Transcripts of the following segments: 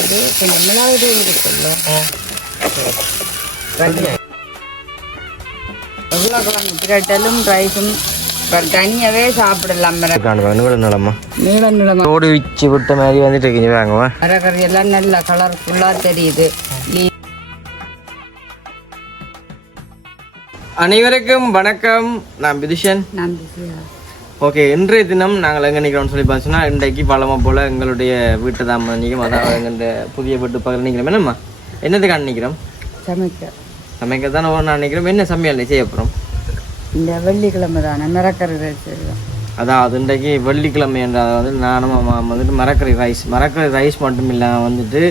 இது மிளகாய் தூள் இருக்குல்ல, உருளைக்கிழங்கு பிரட்டலும் ரைஸும் தனியாவே சாப்பிடலாம். நீள நிலமா ஓடி வச்சு விட்ட மாதிரி வந்துட்டு இருக்கீங்க. வாங்குவா மரக்கறி எல்லாம் நல்ல கலர்ஃபுல்லாக தெரியுது. அனைவருக்கும் வணக்கம். நான் பிதுஷன். நான் பிஸியா. ஓகே, இன்றைய தினம் நாங்கள் எங்கே நிற்கிறோம்னு சொல்லி பார்த்தோன்னா, இன்றைக்கு பழமை போல் எங்களுடைய வீட்டை தான் நிற்கிறோம். அதாவது எங்கள் புதிய வீட்டு பக்கம் நிற்கிறோம். என்னம்மா என்னதுக்கான நிற்கிறோம்? சமைக்க தானே ஒரு நான் நிற்கிறோம். என்ன சமையல் செய்ய போகிறோம்? இந்த வெள்ளிக்கிழமை தானே மரக்கறி ரைஸ். அதாவது இன்றைக்கு வெள்ளிக்கிழமை என்றால் வந்து நானும் வந்துட்டு மரக்கறி ரைஸ் மட்டும் இல்லாமல் வந்துட்டு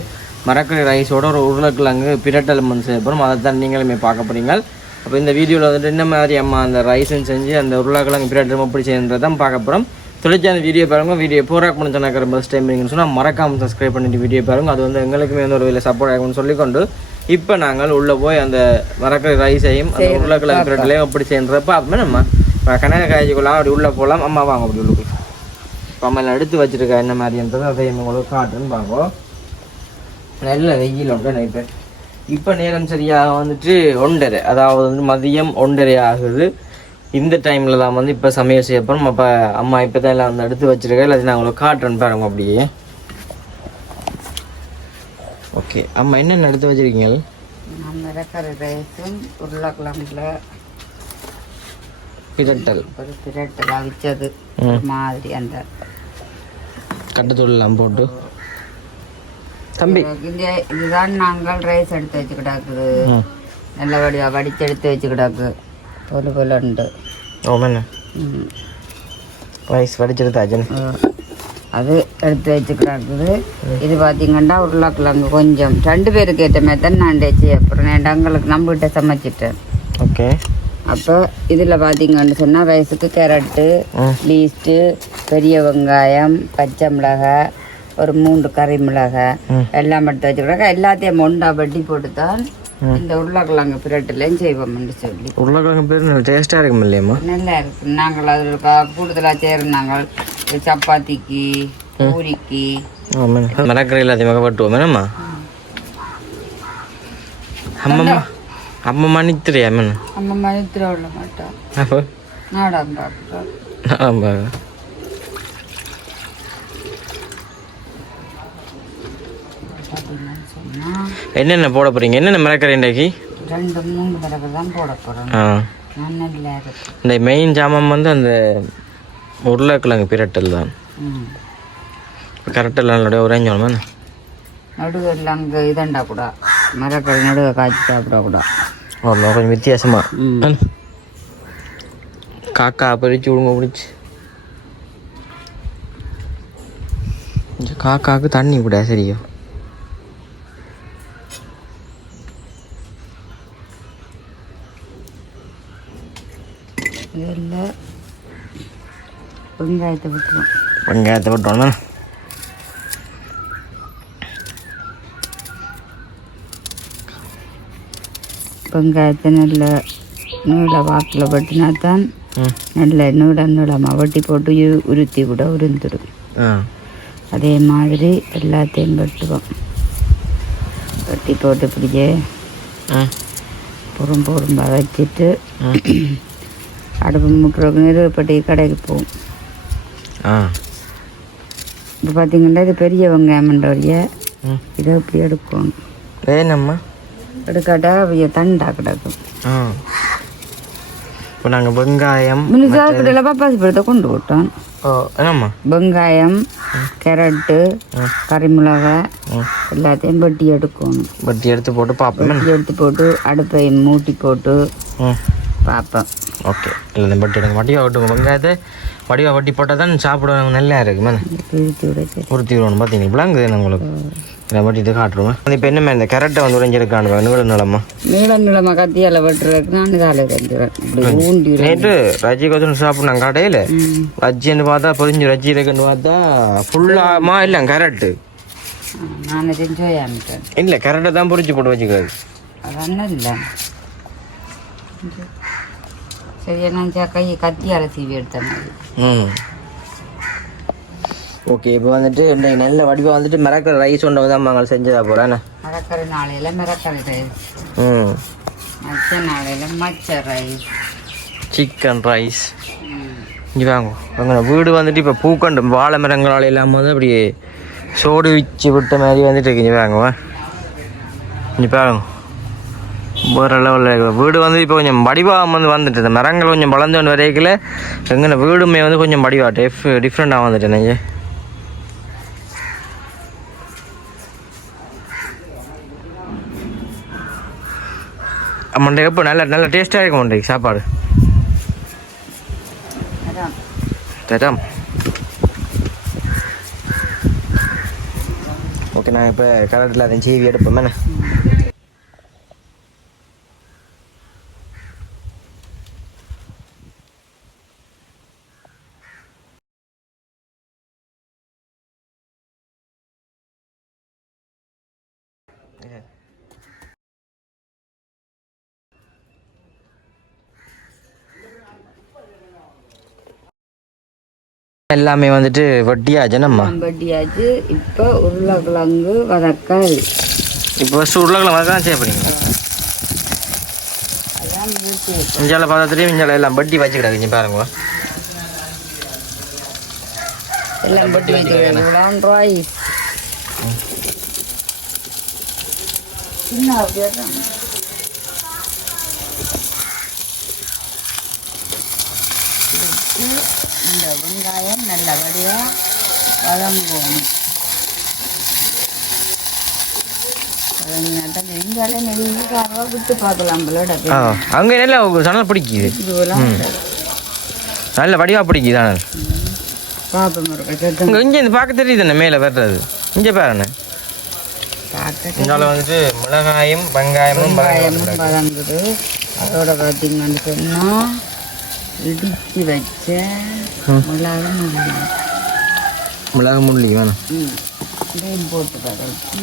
மரக்கறி ரைஸோட ஒரு உருளைக்கிழங்கு பிரட்டல் வந்து செய்ய போகிறோம். அதை தான் நீங்களுமே பார்க்க போகிறீங்க. அப்போ இந்த வீடியோவில் வந்துட்டு என்ன மாதிரி அம்மா அந்த ரைஸும் செஞ்சு அந்த உருளைக்கிழங்கு பிரட்டல் எப்படி செய்யறதை தான் பார்க்க போகிறோம். தொலைச்சி அந்த வீடியோ பாருங்க. வீடியோ போராக் பண்ண சொன்னாக்கிற ஃபஸ்ட் டைம் நீங்கள் சொன்னால் மறக்காமல் சப்ஸ்கிரைப் பண்ணிட்டு வீடியோ பாருங்க. அது வந்து எங்களுக்குமே வந்து ஒரு வேலை சப்போர்ட் ஆகும்னு சொல்லிக்கொண்டு இப்போ நாங்கள் உள்ளே போய் அந்த மரக்கறி ரைஸையும் அந்த உருளைக்கிழங்கு பிரட்டலையும் எப்படி செய்யறப்ப அப்போ நம்ம கணக்கு காய்ச்சிக்கலாம். அப்படி உள்ளே போகலாம். அம்மா வாங்க அப்படி உள்ளுக்கு இப்போ அம்மா எல்லாம் எடுத்து வச்சுருக்கா என்ன மாதிரின்றது அதையும் உங்களுக்கு காட்டுன்னு பார்ப்போம். நல்ல வெயில் உண்டு நைட்டு. இப்போ நேரம் சரியாக வந்துட்டு 1:30, அதாவது வந்து மதியம் 1:30 ஆகுது. இந்த டைமில் தான் வந்து இப்போ சமையல் செய்ய போகிறோம். அப்போ அம்மா இப்போ தான் எல்லாம் வந்து எடுத்து வச்சுருக்கேன். எல்லாத்தையும் நான் உங்களுக்கு காட்டுறேன்னு பாருங்க அப்படியே. ஓகே அம்மா என்னென்ன எடுத்து வச்சுருக்கீங்க? மரக்கறி ரைஸும் உருளைக்கிழங்குல பிரட்டல் அவிச்சது மாதிரி அந்த கட்டத்தூள்லாம் போட்டு தம்பி இதுதான் நாங்கள் ரைஸ் எடுத்து வச்சுக்கிட்டாக்குது. நல்லபடியாக வடித்து எடுத்து வச்சுக்கிட்டாக்கு போல உண்டு. ஓமண்ணா ரைஸ் வடிச்செடுத்தாச்சு. அது எடுத்து வச்சுக்கிட்டாக்குது. இது பார்த்தீங்கன்னா உருளைக்கிழங்கு கொஞ்சம் 2 பேருக்கு ஏற்ற மாதிரி தான் நான் டேச்சு. அப்புறம் எங்களுக்கு நம்மகிட்ட சமைச்சிட்டேன். ஓகே. அப்போ இதில் பார்த்தீங்கன்னு சொன்னால் ரைஸுக்கு கேரட்டு, லீஸ்ட்டு, பெரிய வெங்காயம், பச்சை மிளகாய், ஒரு 3 கறி மிளகாய் எல்லாம் எடுத்து வச்சுக்கிறாங்க. எல்லாத்தையும் ஒன்றா வட்டி போட்டு தான் இந்த உருளைக்கிழங்கு பிரட்டலையும் செய்வோம்னு சொல்லி. உருளைக்கிழங்கு பேர் டேஸ்ட்டாக இருக்கும் இல்லையம்மா? நல்லா இருக்கு. நாங்கள் அதில் கூடுதலாக செய்கிறோம். நாங்கள் சப்பாத்திக்கு, பூரிக்கு மரக்கறி எல்லாத்தையும் பட்டுவோம். என்னம்மா அம்மா நித்துறியா? அம்மா நித்திர விட மாட்டோம். அப்போ நாடாம் டாக்டர் என்னென்ன போட போறீங்க? என்னென்ன மரக்கறி இன்றைக்கு? 2-3 மரக்கறி தான் போட போகிறோம். நல்லா இருக்கு. இந்த மெயின் ஜாமான் வந்து அந்த உருளைக்கிழங்கு பிரட்டல் தான். கரெக்டாக நல்லபடியாக உரைஞ்சோம். நடுவில் அங்கே இதண்டா கூட மரக்கறி நடுவை காய்ச்சி சாப்பிடக்கூடா. கொஞ்சம் வித்தியாசமா காக்கா பறிச்சு விடுங்க பிடிச்சி. காக்காவுக்கு தண்ணி கூட சரியா? இதில் வெங்காயத்தை விட்டுருவோம். வெங்காயத்தை விட்டோம்னா வெங்காயத்தை நல்ல நீள வாக்கில் வெட்டினா தான் நல்ல நீளமாக வெட்டி போட்டு உருத்தி கூட உருந்துடும். அதே மாதிரி எல்லாத்தையும் வெட்டுவோம். வெட்டி போட்டு இப்படியே பொறும்பாக வச்சுட்டு அடுப்பு முட்டுறதுக்கு நெருப்பட்டி கடைக்கு போகும். இப்போ பார்த்தீங்கன்னா இது பெரிய வெங்காயம்ன்றவரைய இதை இப்படி எடுக்கணும். வேணம்மா எடுக்காட்டா தண்டா கிடக்கும். இப்போ நாங்கள் வெங்காயம் முன்னிசாக்கிட்ட பப்பாசி பழத்தை கொண்டு விட்டோம். வெங்காயம், கேரட்டு, கறி மிளகாய் எல்லாத்தையும் வெட்டி எடுக்கணும். வெட்டி எடுத்து போட்டு பார்ப்போம். வெட்டி எடுத்து போட்டு அடுப்பை மூட்டி போட்டு பார்ப்பேன். ஓகே. இல்லை வெட்டி எடுங்க. வடிவாக வெட்டுங்க. வெங்காயத்தை வடிவாக வட்டி போட்டால் தான் சாப்பிடுவாங்க. நல்லா இருக்குமே. உறுத்தி விடணும். பார்த்தீங்களா விளாங்குது உங்களுக்கு. இதை வட்டிட்டு காட்டுருவேன். இப்போ என்ன இந்த கேரட்டை வந்து உறைஞ்சிருக்கானு நீள நிலமா கத்தியால் வெட்டுறதுக்கு நான் இதால் ஊண்டி. நேற்று ரஜ்ஜி கொத்து சாப்பிட்னாங்க கடையில். ரஜ்ஜின்னு பார்த்தா பொரிஞ்சு ரஜ்ஜி இருக்குன்னு பார்த்தா ஃபுல்லாமா இல்லை கேரட்டு. நான் செஞ்சோயாமிட்டேன். இல்லை கேரட்டை தான் பொரிச்சு போட்டு வச்சுக்கிறது. அதெல்லாம் இல்லை. சரி நான் கத்தியால் சீவி எடுத்த மாதிரி. ஓகே இப்போ வந்துட்டு இன்றைக்கு நல்ல வடிவாக வந்துட்டு மிரக்கல் ரைஸ் ஒன்று தான் நாங்கள் செஞ்சதா போகிறேண்ணே. மிரக்கறி நாளையில் மிரக்கறி ரைஸ், மச்ச நாளையில் மச்ச ரைஸ், சிக்கன் ரைஸ். இங்கே வாங்க அங்கே வீடு வந்துட்டு இப்போ பூக்கண்டு வாழை மரங்களால் இல்லாமல் வந்து அப்படியே சோடு வச்சு விட்ட மாதிரி வந்துட்டு இருக்கு. இங்கே வாங்க இங்கே பாருங்க வேறு லெவலில் வீடு வந்து இப்போ கொஞ்சம் வடிவாக வந்துட்டு இந்த மரங்கள் கொஞ்சம் வளர்ந்து கொண்டு வரைக்கல எங்கே வீடுமே வந்து கொஞ்சம் வடிவாக டிஃப்ரெண்ட்டாக வந்துட்டேன் நீங்கள். மண்டே எப்போ நல்ல டேஸ்ட்டாக இருக்கும் மண்டே சாப்பாடு. தரம் ஓகே நான் இப்போ கரெக்டில் அதை செய்வி எடுப்போம். எல்லாமே வந்துட்டு வட்டியாச்சு நம்ம வட்டியாச்சு. இப்போ உருளைக்கிழங்கு வதக்கல். இப்போ ஃபஸ்ட்டு உருளைக்கிழங்கு வதக்கலாம் செய்ய போறீங்க. இஞ்சால பார்த்தா இஞ்சால எல்லாம் வட்டி வச்சுக்கிடாது. இங்கே பாருங்க எல்லாம் வட்டி வச்சுக்கலாம். ரைஸ் இந்த வெங்காயம் நல்லபடியாக வதங்கணும். விட்டு பார்க்கலாம். அங்கே நல்ல சணல் பிடிக்குது, நல்ல வடிவாக பிடிக்குது சணல். இங்கே இந்த பார்க்க தெரியுது மேலே வர்றது. இங்கே பாருண்ணே வந்துட்டு மிளகாயும் வெங்காயமும் வதங்குது. அதோட பார்த்தீங்கன்னு சொன்னால் இடித்து வச்ச மிளகு முள்ளி வேணும். இதையும் போட்டு வதக்கி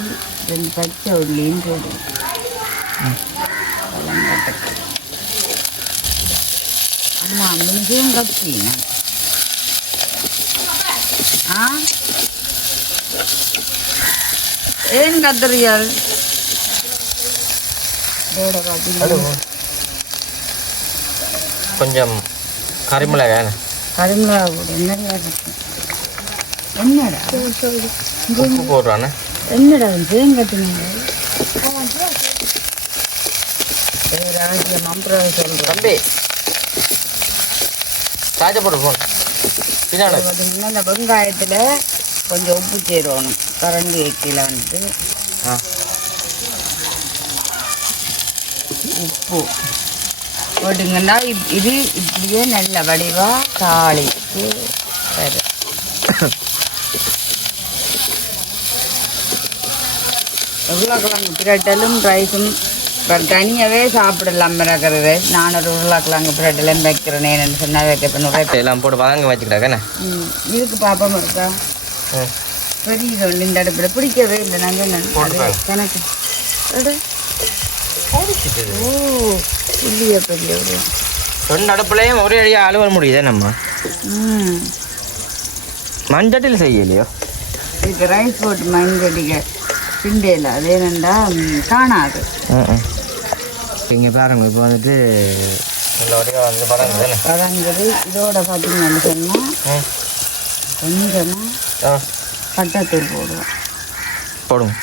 2 பச்சை உள்ளியும் போடு. அம்மா மிளகும் கப்பினா ஏன் கத்துறியால்? இதோட பார்த்தீங்கன்னா கொஞ்சம் கரிமிளகா கரிமிளகா போடு. என்னடா உப்பு போடுறானே. என்னடா ஜெயம் கட்டினீங்க ராஜ்யம் அம்புறம் சொல்கிறேன். தம்பி சாஜை போட்டு போன் பின்னாடி பார்த்தீங்கன்னா இந்த வெங்காயத்தில் கொஞ்சம் உப்பு சேரணும். கரண்டி கீழே வந்துட்டு உப்பு போட்டுங்கன்னா இது இப்படியே நல்ல வடிவாக தாளித்து வரும். உருளைக்கிழங்கு பிரட்டலும் ரைஸும் தனியாகவே சாப்பிடலாம். மிரக்கிற ரைஸ் நான் ஒரு உருளைக்கிழங்கு பிரட்டலும் வைக்கிறேன். என்னென்னு சொன்னால் வைக்க எல்லாம் போட்டு வதங்க வச்சுக்கிட்டாக்கண்ணே. இதுக்கு பாப்பம் இருக்கா பெரிய ஒன்று இந்த அடுப்பில் பிடிக்கவே இல்லை. நாங்கள் கணக்கு இல்லையா பெரிய ஒரு 2 அடுப்புலையும் ஒரே அடியாக அலுவல் முடியுதே நம்ம. மஞ்சட்டில் செய்யலையோ இதுக்கு ரைஸ் போட்டு மஞ்சடிக்க பிண்டையில் அது என்னண்டா காணாது. இங்கே பாருங்க இப்போ வந்துட்டு வதங்குது. இதோட பார்த்தீங்கன்னு சொன்னால் கொஞ்சமாக பட்டத்தூள் போடுவோம். போடுவோம்.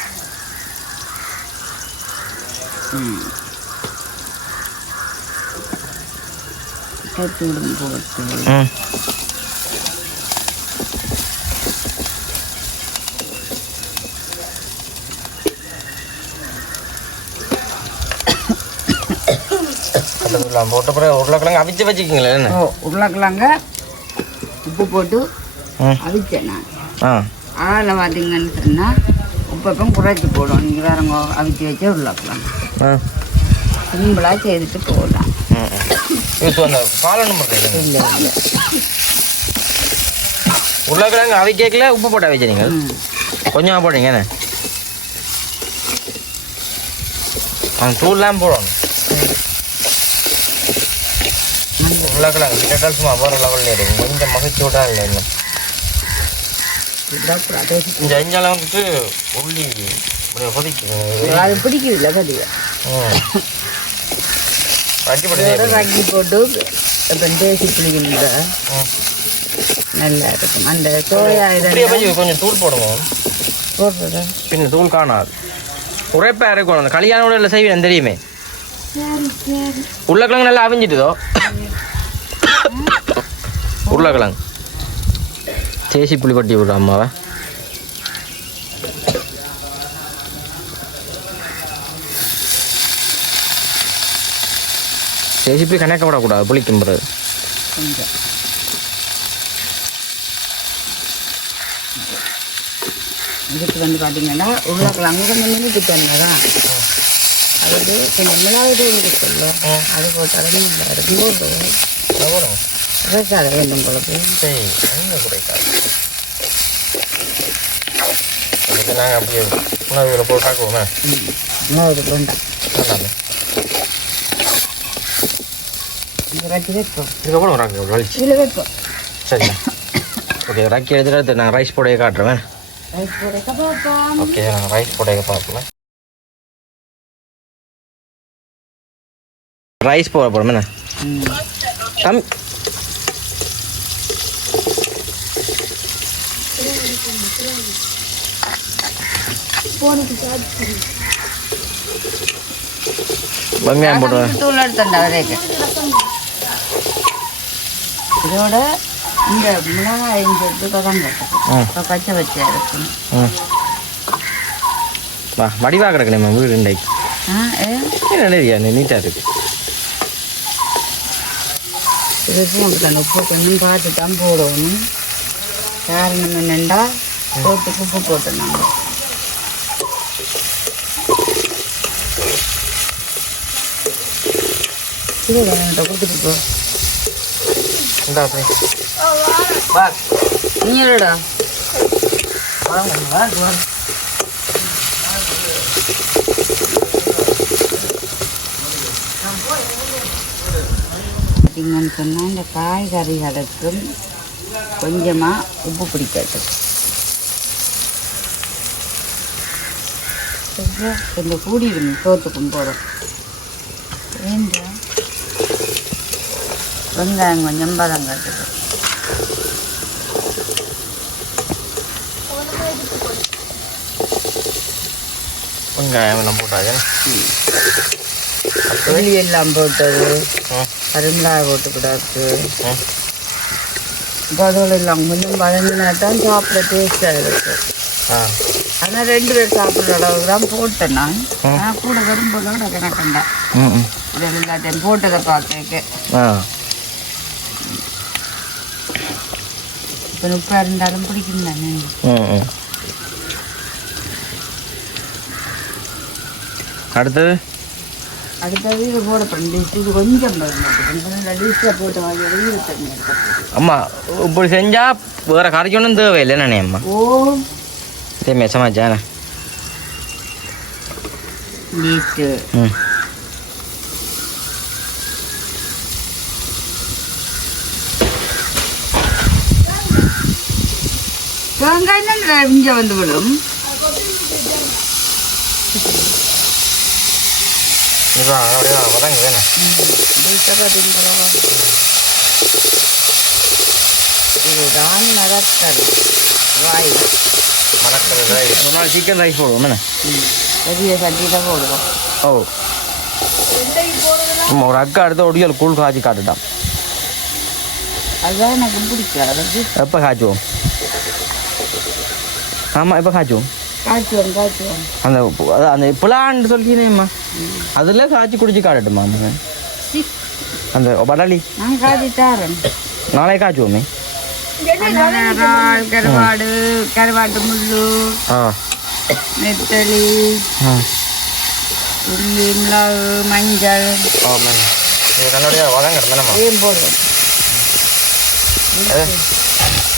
பட்டத்தூளும் போட்டு போட்ட பிறகு உருளைக்கிழங்கு அவிச்சு வச்சுக்கிங்களே. உருளைக்கிழங்க உப்பு போட்டு அவிச்சேன் நான். அதில் பார்த்தீங்கன்னு சொன்னால் உப்பப்பம் குறைச்சி போடும். நீங்கள் வேறங்க அவிச்சு வச்சா உருளைக்கிழங்கு சிம்பிளாக செய்துட்டு போடலாம். இல்லை இல்லை உருளைக்கிழங்கு அவி கேட்கல உப்பு போட்டு அவிச்ச நீங்கள் கொஞ்சமாக போடுங்க. அந்த தூள்லாம் போடணும். உருளைக்கிழங்கு கிட்டத்தட்ட சும்மா வேறு லெவலில் இருக்கும். கொஞ்சம் மகிழ்ச்சி விட்டா இல்லை இன்னும் விடக்கூடாது. இந்த அஞ்சளவுக்கு உள்ளி கொதிக்குது. அது பிடிக்குது இல்லை கதியை ரக்கி போட்டு இப்போ தேசி புளிக்கின்ற நல்லா இருக்கும். அந்த சோயா கொஞ்சம் தூள் போடுவோம். போடுறது பின்ன தூள் காணாது. உரைப்பா இருக்கணும். அந்த கல்யாண உடல செய்வேன் தெரியுமே. உருளைக்கிழங்கு நல்லா அவிஞ்சிட்டுதோ. உருளைக்கிழங்கு தேசி புளி கொட்டி விடுற அம்மாவை. தேசி புளி கணக்க விடக்கூடாது புளிக்கும்புறது. கொஞ்சம் இதுக்கு வந்து பார்த்தீங்கன்னா உருளைக்கிழங்கு கொஞ்சம் மினிக்கு தண்ணி தான். அது கொஞ்சம் மிளகு இருக்குல்ல அது போட்டாலும் நல்லா இருக்கும். போடுறது குறைக்காத வேண்டும் உங்களுக்கு. நாங்கள் அப்படியே உணவுகளை போட்டாக்குவோமே. உணவு வேண்டாம் ரக்கி வைப்போம். இதில் கூட ராக்கி வலிச்சு இதில் வைப்போம். சரிங்க. ஓகே ராக்கி எடுத்துகிட்டு நாங்கள் ரைஸ் போடையை காட்டுறேன். ரைஸ் போடைக்க பார்ப்போம். ஓகே நாங்கள் ரைஸ் போடையை பார்ப்போம். ரைஸ் போட போகிறோம் என்ன கம் வெங்காயம் போடுவேன். தூள் எடுத்துட்டா வரைக்கும் இதோட இந்த மிளகாயும் சேர்த்து பதம் போட்டு பச்சை பச்சையாக இருக்கும். வா வடிவாக கிடக்கணுமா வீடு இன்றைக்கு. நிறையா நீட்டாக இருக்கு. இதுக்கும் அப்படி உப்பு கொஞ்சம் பார்த்து தான் போடணும். காரணம் என்னென்னா போட்டுக்கு உப்பு போட்டோம் நாங்கள். இது வேணும்ட்ட கொடுத்துட்டு போ. நீ இல்லடா பார்த்தீங்கன்னு சொன்னால் இந்த காய்கறிகளுக்கும் கொஞ்சமாக உப்பு பிடிக்காது. கொஞ்சம் கூடிடும் சோத்துக்கும் போகிறோம். ஏங்க வெங்காயம் கொஞ்சம் பதம் காட்டுது. வெங்காயம் எல்லாம் போட்டாங்க. புளி எல்லாம் போட்டது கருமிளகாய் போட்டுக்கூடாது. கதவுல எல்லாம் கொஞ்சம் வதங்கினா தான் சாப்பிட டேஸ்டாக இருக்குது. ஆனால் 2 பேர் சாப்பிட்ற அளவுக்கு தான் போட்டேன் நான். ஆனால் கூட வரும்போது கூட கணக்கண்டா இது எல்லாத்தையும் போட்டதை பார்க்க இப்போ உப்பாக இருந்தாலும் பிடிக்கும் தானே. அடுத்தது இது போடப்படும். இது கொஞ்சம் டிஷ்ஷில் போட்டு வாங்கி தண்ணி. அம்மா இப்படி செஞ்சால் வேறு கரைக்கு ஒன்றும் தேவையில்லை நானே அம்மா. ஓ இதே மெசமாச்சாண்ணே நீட்டு வெங்காயம் இங்கே வந்து விடும். வதங்க வேணும். இதுதான் மரக்கறி வாய். மரக்கறி ரைஸ். ஒரு நாள் சிக்கன் ரைஸ் போடுவோம் என்ன பெரிய சட்டியில் போடுவோம். ஓ நம்ம ஒரு அக்கா அடுத்த ஒடியல் கூழ் காய்ச்சி காட்டுட்டான். அதுதான் எனக்கு பிடிக்காது. எப்போ காய்ச்சுவோம்? ஆமாம் எப்போ காய்ச்சுவோம்? காய்ச்சுவோம். அந்த அந்த புலான்னு சொல்லினேம்மா அதில் காய்ச்சி குடிச்சு காட்டட்டுமா? அந்த படாலி நான் காய்ச்சி தரேன். நாளைக்கு காய்ச்சுவோமே. கருவாடு கருவாட்டு முள்ளு நெத்தலி உள்ளி மிளகு மஞ்சள் நல்லபடியாக வதங்கிறேன். ஏன் போடுவோம்.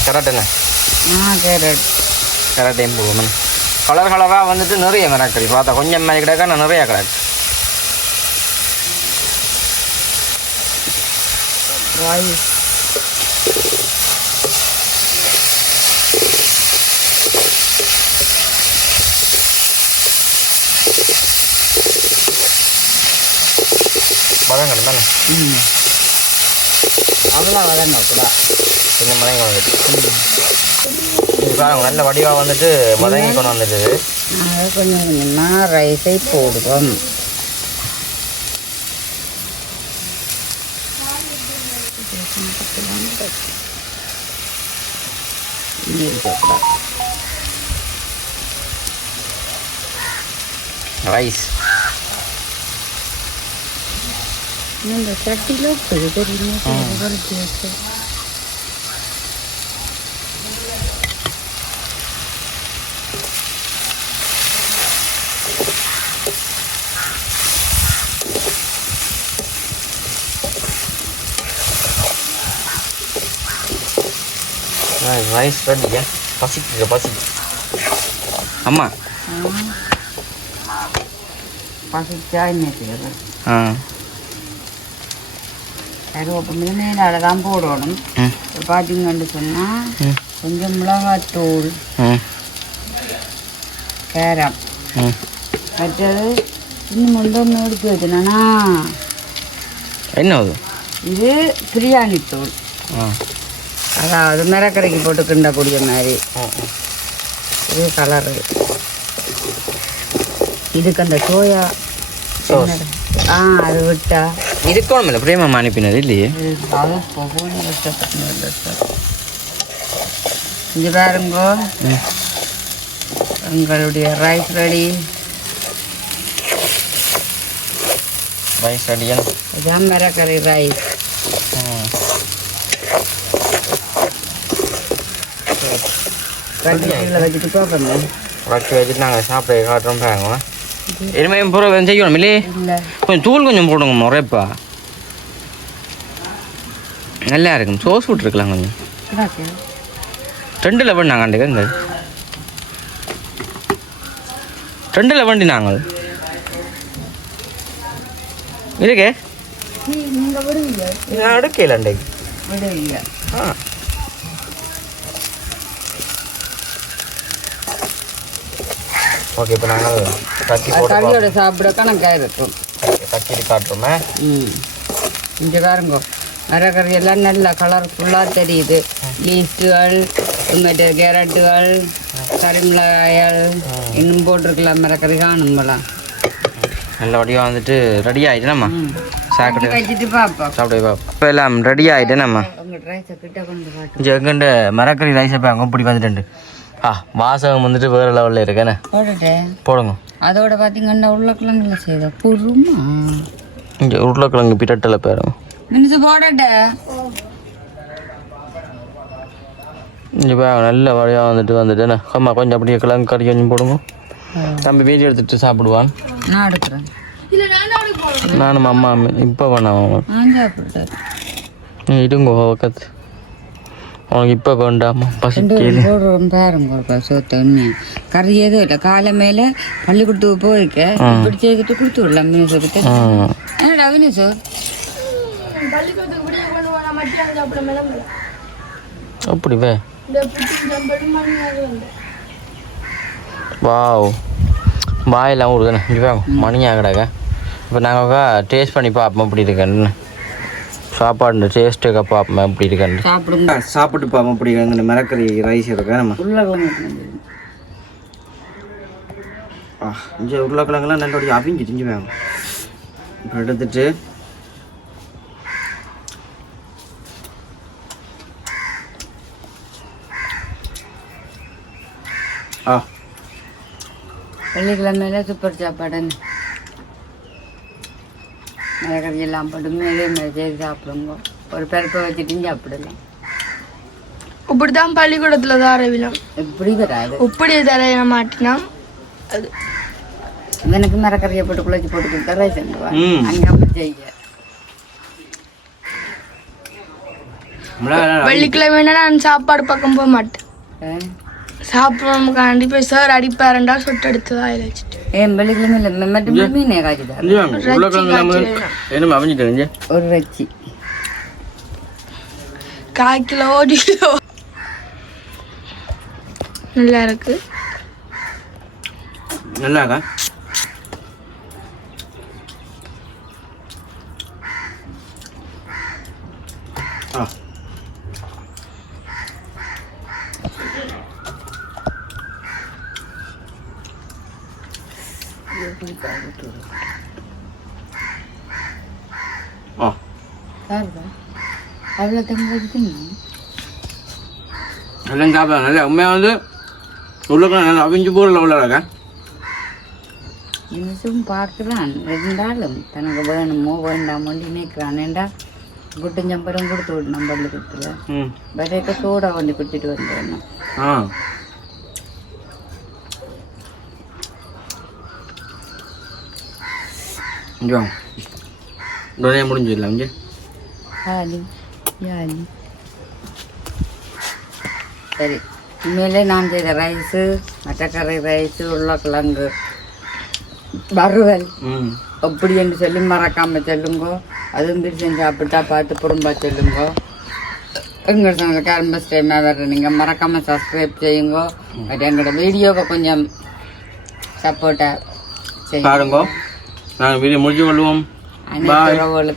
கேரட் என்ன? கேரட்டையும் போடுவோம். கலர் கலராக வந்துட்டு நிறைய மிளகறி பார்த்தா கொஞ்சம் மாதிரி கிடக்க நான் நிறையா கிடக்கு. வதங்கணும் தானே? அவ்வளோ வதங்கக்கூடா. கொஞ்சம் வதங்கி வந்துட்டு நல்ல வடிவாக வந்துட்டு வதங்கி கொண்டு வந்துட்டு அதை கொஞ்சம் கொஞ்சமாக ரைஸை போடுவோம். ரைஸ் இந்த சட்டியில் தெரியுமா? ரைஸ் ரெடியா? பசிக்கு அம்மா பசிச்சா இன்னைக்கு கருவேப்பிலை மேலே தான் போடணும். பார்த்தீங்கன்னு சொன்னால் கொஞ்சம் மிளகாத்தூள், கேரம், மற்றது இன்னும் ஒன்று எடுத்து வச்சுனா என்ன இது பிரியாணி தூள், அதாவது மிரக்கரைக்கு போட்டு கிண்டக்கூடிய மாதிரி. இது கலரு. இதுக்கு அந்த சோயா அது விட்டா இருக்கணும் இல்லை பிரேமா அனுப்பினது இல்லையே. அது இங்கே பாருங்கோ, எங்களுடைய ரைஸ் ரெடி. ரைஸ் ரெடியா? இதான் மிரக்கரை ரைஸ். வச்சுட்டு பார்ப்போங்க. வச்சுட்டு நாங்கள் சாப்பிட காட்டுறோம் பாருங்க. எருமையும் பூரா செய்யணும் இல்லையே? கொஞ்சம் தூள் கொஞ்சம் போடுங்க முறைப்பா, நல்லா இருக்கும். சோஸ் விட்டுருக்கலாம் கொஞ்சம். 2 லெவன் நாங்கள் அண்டுங்க 2 லெவண்டி நாங்கள் இருக்கே நான் எடுக்கல அண்டைக்கு விடுவீங்க. ஓகே, இப்போ நாங்கள் கறியோட சாப்பிட கணக்காக இருக்கும். தக்கி காட்டுறோமே. இங்கே பாருங்க, மரக்கறி எல்லாம் நல்லா கலர்ஃபுல்லாக தெரியுது. லீஸ்டுகள், மற்ற கேரட்டுகள், கறிமிளகாய்கள் இன்னும் போட்டிருக்கலாம். மரக்கறி காணும்பலாம் நல்ல வடிவாக வந்துட்டு ரெடி ஆகிட்டேனம்மா. சாப்பிட்டு வச்சுட்டு பார்ப்போம். சாப்பிட்டு பார்ப்போம். இப்போ எல்லாம் ரெடி ஆகிட்டேனம்மா. உங்கள் ரைஸை கிட்ட கொண்டு காட்டு. இங்கே எங்கண்ட மரக்கறி ரைஸை போய் அங்கே இப்படி வந்துட்டு வாசகம் வந்துட்டு வேறு லெவலில் இருக்கேண்ணே. போட்டுட்டேன், போடுங்க. அதோட பார்த்தீங்கன்னா உருளைக்கிழங்குல செய்த பொறுமா இங்கே உருளைக்கிழங்கு பிரட்டலை பேரும் மினிச்சு போடட்டே. இங்கே நல்ல வழியாக வந்துட்டுண்ணே. அம்மா கொஞ்சம் அப்படியே கிழங்கு கறி கொஞ்சம் போடுங்க. தம்பி வீடியோ எடுத்துட்டு சாப்பிடுவான். நான் எடுக்கிறேன். நானும் அம்மா இப்போ வேணாம். நான் சாப்பிட்டேன். இருங்க பக்கத்து உனக்கு இப்போ வேண்டாமா? பசிக்கல பாருங்க சோத்த கறி எதுவும் இல்லை. காலை மேலே பள்ளிக்கூடத்துக்கு போய்க்க இப்படி செய்துட்டு கொடுத்து விடலாம். மினிசோக்கிட்ட என்னடா மினிசோ அப்படி வே. வாவ், வாயெல்லாம் விடுதானே. இப்போ மணி ஆகடாக்க. இப்போ நாங்கள் டேஸ்ட் பண்ணி பார்ப்போம் எப்படி இருக்கேன்னு. சாப்பாடு டேஸ்ட்டுக்கு பார்ப்போம் எப்படி இருக்கேன்னு. சாப்பிடுங்க, சாப்பிட்டு பார்ப்போம் எப்படி இருக்காங்க. மரக்கறி ரைஸ் இருக்கா நம்ம இங்கே உருளைக்கிழங்குலாம் நல்லபடியாக அவிஞ்சு திஞ்சு வேணும். இப்போ எடுத்துட்டு வெள்ளிக்கிழமையில சூப்பர் சாப்பாடுன்னு மரக்கறி எல்லாம் போட்டு மேலே மேலே செய்து சாப்பிடுங்க. ஒரு பருப்பை வச்சுட்டு சாப்பிடலாம். இப்படிதான் பள்ளிக்கூடத்துல தான் அரவிலாம் எப்படி வராது. இப்படி தரைய மாட்டினா அது எனக்கு மரக்கறியை போட்டு குழச்சி போட்டு கொடுத்தா ரைஸ் அங்கே அப்படி செய்ய. வெள்ளிக்கிழமை நான் சாப்பாடு பக்கம் போக மாட்டேன். சாப்பிடணும் கண்டிப்பா சார் அடிப்பாரண்டா சொட்டு எடுத்து வாயில வச்சுட்டு. வெள்ளிக்கிழமை இல்லை மட்டும் மீனே காய்ச்சிதான் ஒரு வச்சி 1/4 கிலோ 1 கிலோ நல்லா இருக்கு. நல்லாக்கா ஆ அவ்வளோ தங்களுக்கு எல்லாம் சாப்பிடலாம் நல்லா உண்மையாக வந்து உள்ளுக்குள்ள நல்லா அவிஞ்சு போரில் உள்ளாக்கா நிமிஷம் பார்க்கலாம் இருந்தாலும் தனக்கு வேணுமோ வேண்டாமோன்னு நினைக்கிறான் ஏண்டா குட்டுஞ்சம்பரம் கொடுத்து விடு நம்ம கிட்ட வரைக்க சோடா கொண்டு கொடுத்துட்டு வந்துடணும். ஆ இங்கே உடனே முடிஞ்சிடலாம் இங்கே யாலி யாலி சரி உண்மையிலே நான் செய்த ரைஸு மட்டக்கரை ரைஸு உருளைக்கிழங்கு வறுவல் அப்படி என்று சொல்லி மறக்காம சொல்லுங்கோ. அதுவும் பிரிச்சு சாப்பிட்டா பார்த்து பொறும்பா சொல்லுங்கோ. எங்கள் சேனலுக்கு ஆல்மோஸ்ட் டைமாக வர்ற நீங்கள் மறக்காமல் சப்ஸ்கிரைப் செய்யுங்கோ. அது எங்களோட வீடியோவை கொஞ்சம் சப்போர்ட்டாக செய்யுங்க. நாங்கள் வீடியோ முடிச்சு கொள்வோம். அனைத்து உறவுகளுக்கும்